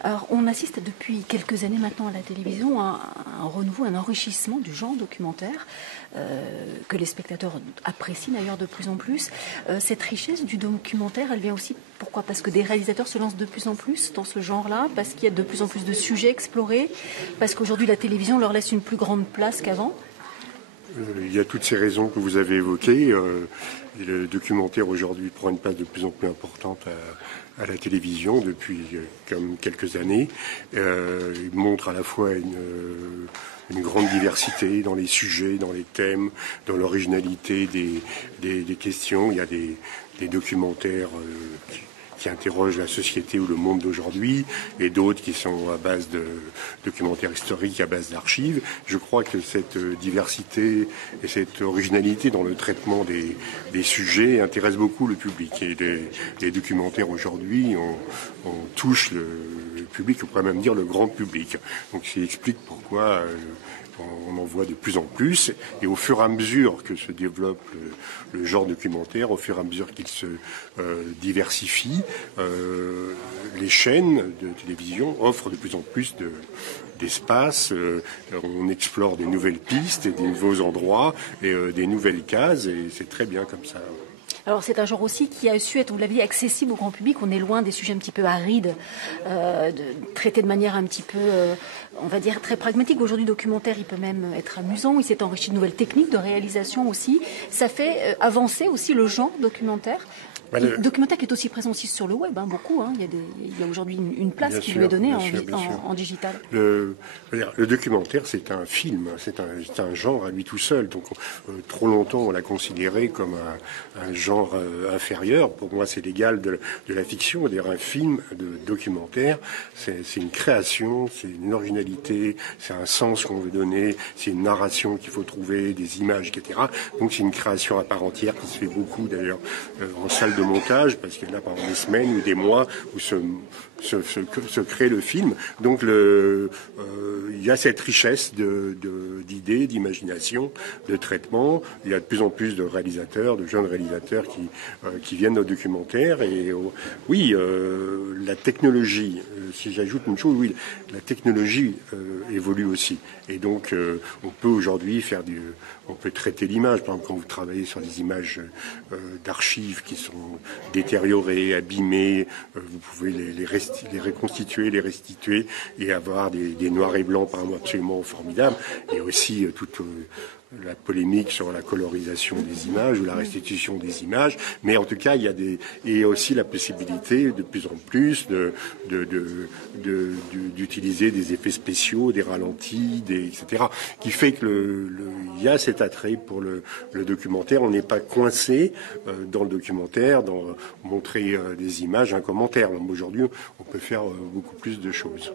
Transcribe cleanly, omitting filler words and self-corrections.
Alors, on assiste depuis quelques années maintenant à la télévision à un renouveau, un enrichissement du genre documentaire que les spectateurs apprécient d'ailleurs de plus en plus. Cette richesse du documentaire, elle vient aussi, pourquoi? Parce que des réalisateurs se lancent de plus en plus dans ce genre-là, parce qu'il y a de plus en plus de sujets explorés, parce qu'aujourd'hui la télévision leur laisse une plus grande place qu'avant. Il y a toutes ces raisons que vous avez évoquées. Le documentaire aujourd'hui prend une place de plus en plus importante à la télévision depuis comme quelques années. Il montre à la fois une grande diversité dans les sujets, dans les thèmes, dans l'originalité des questions. Il y a des documentaires qui interrogent la société ou le monde d'aujourd'hui, et d'autres qui sont à base de documentaires historiques, à base d'archives. Je crois que cette diversité et cette originalité dans le traitement des sujets intéresse beaucoup le public. Et les documentaires aujourd'hui, on touche le public, on pourrait même dire le grand public. Donc ça explique pourquoi on en voit de plus en plus, et au fur et à mesure que se développe le genre documentaire, au fur et à mesure qu'il se diversifie, les chaînes de télévision offrent de plus en plus d'espace. On explore des nouvelles pistes, et des nouveaux endroits, et des nouvelles cases, et c'est très bien comme ça. Alors c'est un genre aussi qui a su être, vous l'avez dit, accessible au grand public. On est loin des sujets un petit peu arides, traités de manière un petit peu, on va dire, très pragmatique. Aujourd'hui, le documentaire, il peut même être amusant. Il s'est enrichi de nouvelles techniques de réalisation aussi. Ça fait avancer aussi le genre documentaire. Le documentaire qui est aussi présent aussi sur le web, beaucoup. Il y a aujourd'hui une place qui lui est donnée en digital. Le documentaire, c'est un film, c'est un genre à lui tout seul. Donc trop longtemps, on l'a considéré comme un genre inférieur. Pour moi, c'est l'égal de la fiction. D'ailleurs, un film de documentaire, c'est une création, c'est une originalité, c'est un sens qu'on veut donner, c'est une narration qu'il faut trouver, des images, etc. Donc c'est une création à part entière qui se fait beaucoup d'ailleurs en salle de montage, parce qu'il y en a pendant des semaines ou des mois où se crée le film. Donc il y a cette richesse d'idées, d'imagination, de traitement. Il y a de plus en plus de réalisateurs, de jeunes réalisateurs qui viennent au documentaire. Et oui, la technologie, si j'ajoute une chose, oui, la technologie évolue aussi. Et donc on peut aujourd'hui on peut traiter l'image. Par exemple, quand vous travaillez sur des images d'archives qui sont détériorées, abîmées, vous pouvez les reconstituer, les restituer, et avoir des noirs et blancs, par exemple, absolument formidables. Et aussi toute la polémique sur la colorisation des images ou la restitution des images, mais en tout cas il y a aussi la possibilité de plus en plus d'utiliser des effets spéciaux, des ralentis, etc. Qui fait que il y a cet attrait pour le documentaire. On n'est pas coincé dans le documentaire, dans montrer des images, un commentaire. Aujourd'hui, on peut faire beaucoup plus de choses.